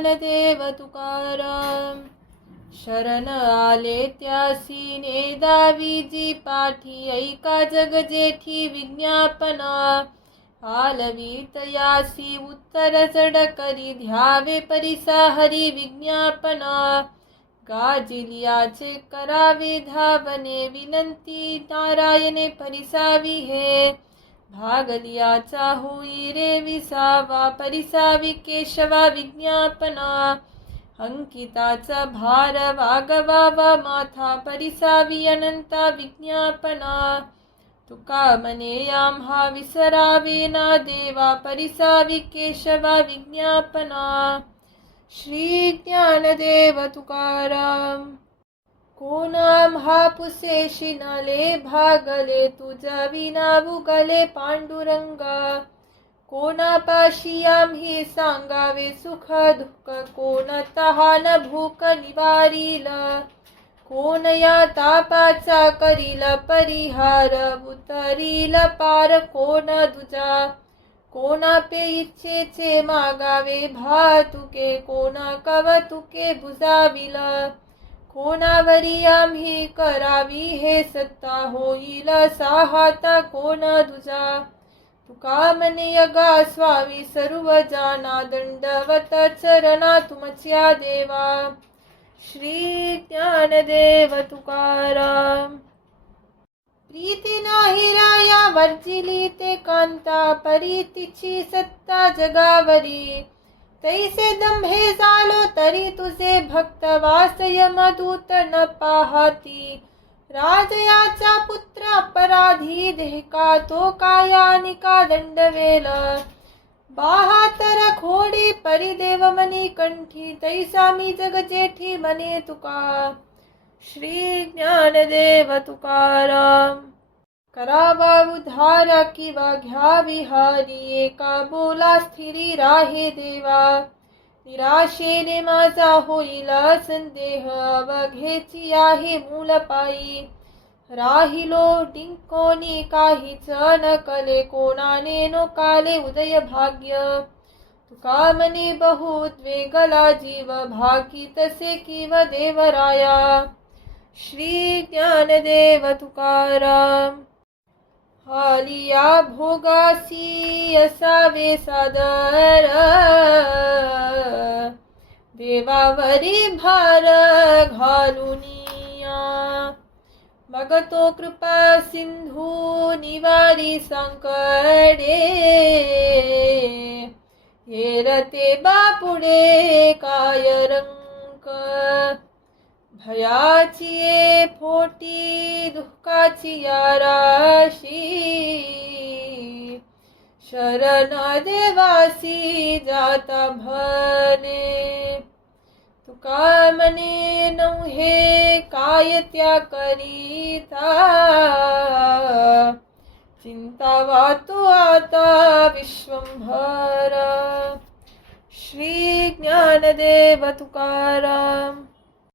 ज्ञानदेव तुकाराम. शरण आले त्यासी नेदावी जी पाठी, ऐका जग जेठी विज्ञापना. आलवीत यासी उत्तर जड करी, ध्यावे परिसा हरी विज्ञापना. गाजिलियाचे करावे धावने, विनंती नारायणे परिसावी हे. भागलियाचा होई रे विसावा, परिसावी केशवा विज्ञापना. अंकिताचा भार वागवावा माथा, परिसावी अनंता विज्ञापना. तुका मने आम्हा विसरावे ना देवा, परिसावी केशवा विज्ञापना. श्री ज्ञानदेव तुकाराम. कोण आम्हा पुसे शिनाले, भागले तुझा विना उगले पांडुरंगा. कोणापाशी आम्ही सांगावे सुख दुःख, कोण तहान भूक निवारील. कोण या तापाचा करील परिहार, उतरील पार कोण दुजा. कोणापे इच्छेचे मागावे भातुके, कोणा कवतुके बुजाविल. कोणावरी आम्ही करावी हे सत्ता, होईल साहाता कोण दुजा. तुका मने यगा स्वामी सर्व जाना, दंडवत चरणा तुमच्या देवा. श्री ज्ञानदेव तुकाराम. प्रीती नाही राया वर्जिली ते कांता, परीतीची सत्ता जगावरी. तैसे दंभे झालो तरी तुझे भक्त, वास यमदूत न पाहती. राजयाचा पुत्र अपराधी देहका, तो कायानिका दंडवेल. बाहातर खोडी परिदेव मनी कंठी, तैसा मी जग जेठी मने तुका. श्री ज्ञानदेव तुकाराम. करावा उद्धार किंवा घ्यावी हारी, एका बोला स्थिरी राहे देवा. निराशेने माझा होईल संदेह, अवघेची आहे मूल पायी. राहिलो डिंकोनी काहीच न कले, कोणाने नो काले उदय भाग्य. तुका मने बहु उद्वेगला जीव, भागी तसे किव देवराया. श्री ज्ञानदेव तुकाराम. हालिया भोगासी असावे सादर, देवावरी भार घालुनिया. मग तो कृपा सिंधू निवारी संकटे, हेरते बापुडे काय रंक. भयाची ये फोटी दुःखाची राशी, शरण देवासी जाता भले. तुका मने नव्हे काय त्या करीता, चिंता वातो आता विश्वंभर. श्री ज्ञानदेव तुकाराम.